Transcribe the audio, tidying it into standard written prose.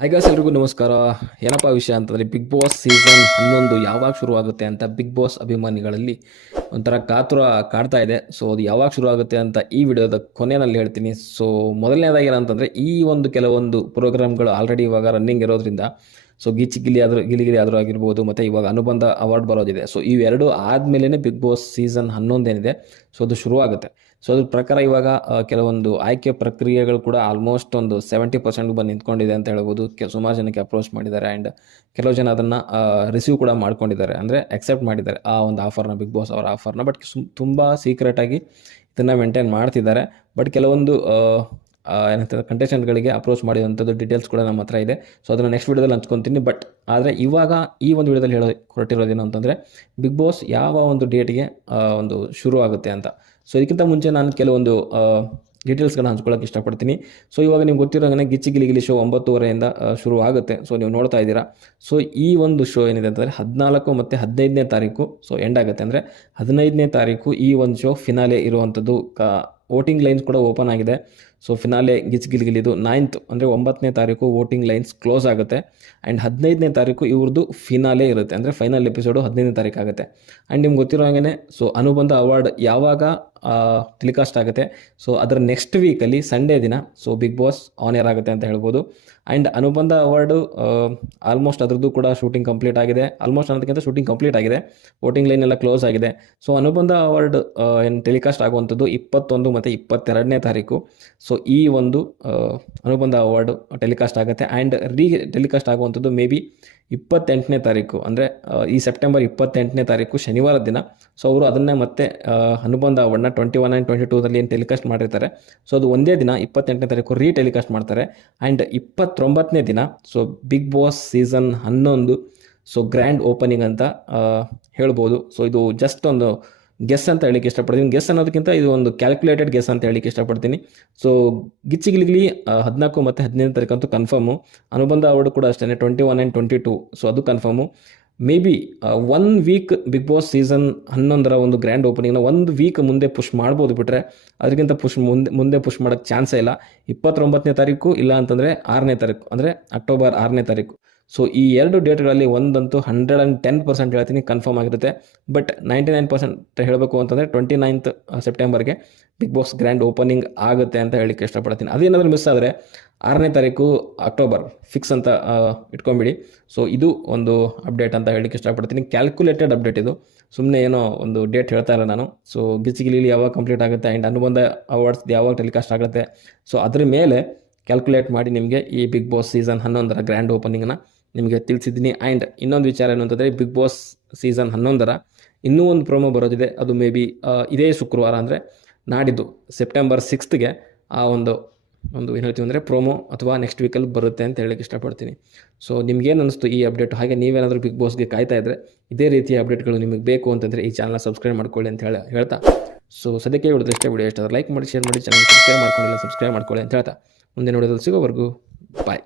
Hi guys, ಎಲ್ರಿಗೂ ನಮಸ್ಕಾರ. ಏನಪ್ಪ ವಿಷಯ ಅಂತಂದರೆ, ಬಿಗ್ ಬಾಸ್ ಸೀಸನ್ 11 ಯಾವಾಗ ಶುರುವಾಗುತ್ತೆ ಅಂತ ಬಿಗ್ ಬಾಸ್ ಅಭಿಮಾನಿಗಳಲ್ಲಿ ಒಂಥರ ಕಾತುರ ಕಾಡ್ತಾ ಇದೆ. ಸೊ ಅದು ಯಾವಾಗ ಶುರುವಾಗುತ್ತೆ ಅಂತ ಈ ವಿಡಿಯೋದ ಕೊನೆಯಲ್ಲಿ ಹೇಳ್ತೀನಿ. ಸೊ ಮೊದಲನೇದಾಗಿ ಏನಂತಂದರೆ, ಈ ಒಂದು ಕೆಲವೊಂದು ಪ್ರೋಗ್ರಾಮ್ಗಳು ಆಲ್ರೆಡಿ ಇವಾಗ ರನ್ನಿಂಗ್ ಇರೋದ್ರಿಂದ ಸೊ ಗಿಲಿಗಿಲಿ ಆದರೂ ಆಗಿರ್ಬೋದು, ಮತ್ತು ಇವಾಗ ಅನುಬಂಧ ಅವಾರ್ಡ್ ಬರೋದಿದೆ. ಸೊ ಇವೆರಡು ಆದಮೇಲೆ ಬಿಗ್ ಬಾಸ್ ಸೀಸನ್ 11 ಏನಿದೆ ಸೊ ಅದು ಶುರುವಾಗುತ್ತೆ. ಸೊ ಅದ್ರ ಪ್ರಕಾರ ಇವಾಗ ಕೆಲವೊಂದು ಆಯ್ಕೆ ಪ್ರಕ್ರಿಯೆಗಳು ಕೂಡ ಆಲ್ಮೋಸ್ಟ್ ಒಂದು 70% ಬಂದು ನಿಂತ್ಕೊಂಡಿದೆ ಅಂತ ಹೇಳ್ಬೋದು. ಸುಮಾರು ಜನಕ್ಕೆ ಅಪ್ರೋಚ್ ಮಾಡಿದ್ದಾರೆ, ಆ್ಯಂಡ್ ಕೆಲವು ಜನ ಅದನ್ನು ರಿಸೀವ್ ಕೂಡ ಮಾಡ್ಕೊಂಡಿದ್ದಾರೆ, ಅಂದರೆ ಅಕ್ಸೆಪ್ಟ್ ಮಾಡಿದ್ದಾರೆ ಆ ಒಂದು ಆಫರ್ನ, ಬಿಗ್ ಬಾಸ್ ಅವರ ಆಫರ್ನ. ಬಟ್ ತುಂಬ ಸೀಕ್ರೆಟಾಗಿ ಇದನ್ನು ಮೇಂಟೈನ್ ಮಾಡ್ತಿದ್ದಾರೆ. ಬಟ್ ಕೆಲವೊಂದು ಏನಂತಾರೆ ಕಂಟೆಸ್ಟೆಂಟ್ಗಳಿಗೆ ಅಪ್ರೋಚ್ ಮಾಡಿದಂಥದ್ದು ಡೀಟೇಲ್ಸ್ ಕೂಡ ನಮ್ಮ ಹತ್ರ ಇದೆ. ಸೊ ಅದನ್ನು ನೆಕ್ಸ್ಟ್ ವೀಡಿಯೋದಲ್ಲಿ ಹಂಚ್ಕೊತೀನಿ. ಬಟ್ ಆದರೆ ಇವಾಗ ಈ ಒಂದು ವೀಡಿಯೋದಲ್ಲಿ ಹೊರಟಿರೋದೇನು ಅಂತಂದರೆ, ಬಿಗ್ ಬಾಸ್ ಯಾವ ಒಂದು ಡೇಟ್ಗೆ ಒಂದು ಶುರು ಆಗುತ್ತೆ ಅಂತ. ಸೊ ಇದಕ್ಕಿಂತ ಮುಂಚೆ ನಾನು ಕೆಲವೊಂದು ಡೀಟೇಲ್ಸ್ಗಳನ್ನ ಹಂಚ್ಕೊಳ್ಳೋಕೆ ಇಷ್ಟಪಡ್ತೀನಿ. ಸೊ ಇವಾಗ ನಿಮ್ಗೆ ಗೊತ್ತಿರೋಂಗೆ ಗಿಲಿ ಶೋ 9:30 ಶುರು ಆಗುತ್ತೆ. ಸೊ ನೀವು ನೋಡ್ತಾ ಇದ್ದೀರಾ. ಸೊ ಈ ಒಂದು ಶೋ ಏನಿದೆ ಅಂತಂದರೆ 14 ಮತ್ತು 15ನೇ ತಾರೀಕು ಸೊ ಎಂಡ್ ಆಗುತ್ತೆ. ಅಂದರೆ 15ನೇ ತಾರೀಕು ಈ ಒಂದು ಶೋ ಫಿನಾಲೆ ಇರುವಂಥದ್ದು. ವೋಟಿಂಗ್ ಲೈನ್ಸ್ ಕೂಡ ಓಪನ್ ಆಗಿದೆ. ಸೊ ಫಿನಾಲೆ ಗಿಲಿದು 9th ಅಂದರೆ 9ನೇ ತಾರೀಕು ವೋಟಿಂಗ್ ಲೈನ್ಸ್ ಕ್ಲೋಸ್ ಆಗುತ್ತೆ. ಆ್ಯಂಡ್ 15ನೇ ತಾರೀಕು ಇವ್ರದ್ದು ಫಿನಾಲೆ ಇರುತ್ತೆ, ಅಂದರೆ ಫೈನಲ್ ಎಪಿಸೋಡು 15ನೇ ತಾರೀಕು ಆಗುತ್ತೆ. ಆ್ಯಂಡ್ ನಿಮ್ಗೆ ಗೊತ್ತಿರೋ ಹಾಗೆ ಸೊ ಅನುಬಂಧ ಅವಾರ್ಡ್ ಯಾವಾಗ ಟೆಲಿಕಾಸ್ಟ್ ಆಗುತ್ತೆ, ಸೊ ಅದರ ನೆಕ್ಸ್ಟ್ ವೀಕಲ್ಲಿ ಸಂಡೇ ದಿನ so Bigg Boss on air ಆಗುತ್ತೆ ಅಂತ ಹೇಳ್ಬೋದು. ಆ್ಯಂಡ್ ಅನುಬಂಧ ಅವಾರ್ಡು ಆಲ್ಮೋಸ್ಟ್ ಅದರದ್ದು ಕೂಡ ಶೂಟಿಂಗ್ ಕಂಪ್ಲೀಟ್ ಆಗಿದೆ. ಆಲ್ಮೋಸ್ಟ್ ಅನ್ನೋದಕ್ಕಿಂತ ಶೂಟಿಂಗ್ ಕಂಪ್ಲೀಟ್ ಆಗಿದೆ, ವೋಟಿಂಗ್ ಲೈನ್ ಎಲ್ಲ ಕ್ಲೋಸ್ ಆಗಿದೆ. ಸೊ ಅನುಬಂಧ ಅವಾರ್ಡ್ ಏನು ಟೆಲಿಕಾಸ್ಟ್ ಆಗುವಂಥದ್ದು 21 ಮತ್ತು 22ನೇ ತಾರೀಕು. ಸೊ ಈ ಒಂದು ಅನುಬಂಧ ಅವಾರ್ಡು ಟೆಲಿಕಾಸ್ಟ್ ಆಗುತ್ತೆ. ಆ್ಯಂಡ್ ಟೆಲಿಕಾಸ್ಟ್ ಆಗುವಂಥದ್ದು ಮೇ ಬಿ 28ನೇ ತಾರೀಕು, ಅಂದರೆ ಈ ಸೆಪ್ಟೆಂಬರ್ 28ನೇ ತಾರೀಕು ಶನಿವಾರ ದಿನ. ಸೊ ಅವರು ಅದನ್ನೇ ಮತ್ತೆ ಅನುಬಂಧ ಅವಾರ್ಡ್ನ 21 ಆ್ಯಂಡ್ 22ರಲ್ಲಿ ಏನು ಟೆಲಿಕಾಸ್ಟ್ ಮಾಡಿರ್ತಾರೆ, ಸೊ ಅದು ಒಂದೇ ದಿನ 28ನೇ ತಾರೀಕು ಟೆಲಿಕಾಸ್ಟ್ ಮಾಡ್ತಾರೆ. ಆ್ಯಂಡ್ 29ನೇ ದಿನ so Bigg Boss season 11 so grand opening ಅಂತ ಹೇಳ್ಬೋದು. ಸೊ ಇದು ಜಸ್ಟ್ ಒಂದು ಗೆಸ್ ಅಂತ ಹೇಳಲಿಕ್ಕೆ ಇಷ್ಟಪಡ್ತೀನಿ. ಗೆಸ್ ಅನ್ನೋದಕ್ಕಿಂತ ಇದು ಒಂದು ಕ್ಯಾಲ್ಕುಲೇಟೆಡ್ ಗೆಸ್ ಅಂತ ಹೇಳಲಿಕ್ಕೆ ಇಷ್ಟಪಡ್ತೀನಿ. ಸೊ ಗಿಲಿ 14 ಮತ್ತು 15ನೇ ತಾರೀಕಂತೂ ಕನ್ಫರ್ಮು. ಅನುಬಂಧ ಅವಾರ್ಡು ಕೂಡ ಅಷ್ಟೇ 21 ಆ್ಯಂಡ್ 22 ಸೊ ಅದು confirm. May be 1 week Bigg Boss season 11 ಒಂದು ಗ್ರ್ಯಾಂಡ್ ಓಪನಿಂಗ್ನ 1 ವೀಕ್ ಮುಂದೆ ಪುಷ್ ಮಾಡ್ಬೋದು. ಬಿಟ್ಟರೆ ಅದಕ್ಕಿಂತ ಮುಂದೆ ಪುಷ್ ಮಾಡೋಕ್ಕೆ ಚಾನ್ಸೇ ಇಲ್ಲ. 29ನೇ ತಾರೀಕು ಇಲ್ಲ ಅಂತಂದರೆ 6ನೇ ತಾರೀಕು, ಅಂದರೆ ಅಕ್ಟೋಬರ್ 6ನೇ ತಾರೀಕು. ಸೊ ಈ ಎರಡು ಡೇಟ್ಗಳಲ್ಲಿ ಒಂದಂತೂ 110% ಹೇಳ್ತೀನಿ ಕನ್ಫರ್ಮ್ ಆಗಿರುತ್ತೆ. ಬಟ್ 99% ಹೇಳಬೇಕು ಅಂತಂದರೆ 29th ಸೆಪ್ಟೆಂಬರ್ಗೆ ಬಿಗ್ ಬಾಸ್ ಗ್ರ್ಯಾಂಡ್ ಓಪನಿಂಗ್ ಆಗುತ್ತೆ ಅಂತ ಹೇಳಲಿಕ್ಕೆ ಇಷ್ಟಪಡ್ತೀನಿ. ಅದೇನಾದರೂ ಮಿಸ್ ಆದರೆ 6ನೇ ತಾರೀಕು ಅಕ್ಟೋಬರ್ ಫಿಕ್ಸ್ ಅಂತ ಇಟ್ಕೊಂಬಿಡಿ. ಸೊ ಇದು ಒಂದು ಅಪ್ಡೇಟ್ ಅಂತ ಹೇಳಲಿಕ್ಕೆ ಇಷ್ಟಪಡ್ತೀನಿ. ಕ್ಯಾಲ್ಕುಲೇಟೆಡ್ ಅಪ್ಡೇಟ್ ಇದು, ಸುಮ್ಮನೆ ಏನೋ ಒಂದು ಡೇಟ್ ಹೇಳ್ತಾ ಇಲ್ಲ ನಾನು. ಸೊ ಗಿಲಿ ಯಾವಾಗ ಕಂಪ್ಲೀಟ್ ಆಗುತ್ತೆ ಆ್ಯಂಡ್ ಅನುಬಂಧ ಅವಾರ್ಡ್ಸ್ ಯಾವಾಗ ಟೆಲಿಕಾಸ್ಟ್ ಆಗುತ್ತೆ, ಸೊ ಅದ್ರ ಮೇಲೆ ಕ್ಯಾಲ್ಕುಲೇಟ್ ಮಾಡಿ ನಿಮಗೆ ಈ ಬಿಗ್ ಬಾಸ್ ಸೀಸನ್ 11 ಗ್ರ್ಯಾಂಡ್ ಓಪನಿಂಗ್ನ ನಿಮಗೆ ತಿಳಿಸಿದ್ದೀನಿ. ಆ್ಯಂಡ್ ಇನ್ನೊಂದು ವಿಚಾರ ಏನು ಅಂತಂದರೆ, ಬಿಗ್ ಬಾಸ್ ಸೀಸನ್ 11 ಇನ್ನೂ ಒಂದು ಪ್ರೋಮೋ ಬರೋದಿದೆ. ಅದು ಮೇ ಬಿ ಇದೇ ಶುಕ್ರವಾರ, ಅಂದರೆ ನಾಡಿದ್ದು ಸೆಪ್ಟೆಂಬರ್ 6th ಆ ಒಂದು ಏನು ಹೇಳ್ತೀವಿ ಅಂದರೆ ಪ್ರೋಮೋ ಅಥವಾ ನೆಕ್ಸ್ಟ್ ವೀಕಲ್ಲಿ ಬರುತ್ತೆ ಅಂತ ಹೇಳಕ್ಕೆ ಇಷ್ಟಪಡ್ತೀನಿ. ಸೊ ನಿಮ್ಗೇನು ಅನ್ನಿಸ್ತು ಈ ಅಪ್ಡೇಟು? ಹಾಗೆ ನೀವೇನಾದರೂ ಬಿಗ್ ಬಾಸ್ಗೆ ಕಾಯ್ತಾ ಇದ್ದರೆ, ಇದೇ ರೀತಿಯ ಅಪ್ಡೇಟ್ಗಳು ನಿಮಗೆ ಬೇಕು ಅಂತಂದರೆ ಈ ಚಾನಲ್ನ ಸಬ್ಸ್ಕ್ರೈಬ್ ಮಾಡ್ಕೊಳ್ಳಿ ಅಂತ ಹೇಳ್ತಾ, ಸೊ ಸದ್ಯಕ್ಕೆ ಹೇಳಿದ್ರೆ ಇಷ್ಟೇ. ವಿಡಿಯೋ ಇಷ್ಟ ಲೈಕ್ ಮಾಡಿ, ಶೇರ್ ಮಾಡಿ, ಚಾನಲ್ ಸಬ್ಸ್ಕ್ರೈಬ್ ಮಾಡ್ಕೊಳ್ಳಿ ಅಂತ ಹೇಳ್ತಾ ಮುಂದೆ ನೋಡೋದು ಸಿಗೋವರೆಗೂ ಬಾಯ್.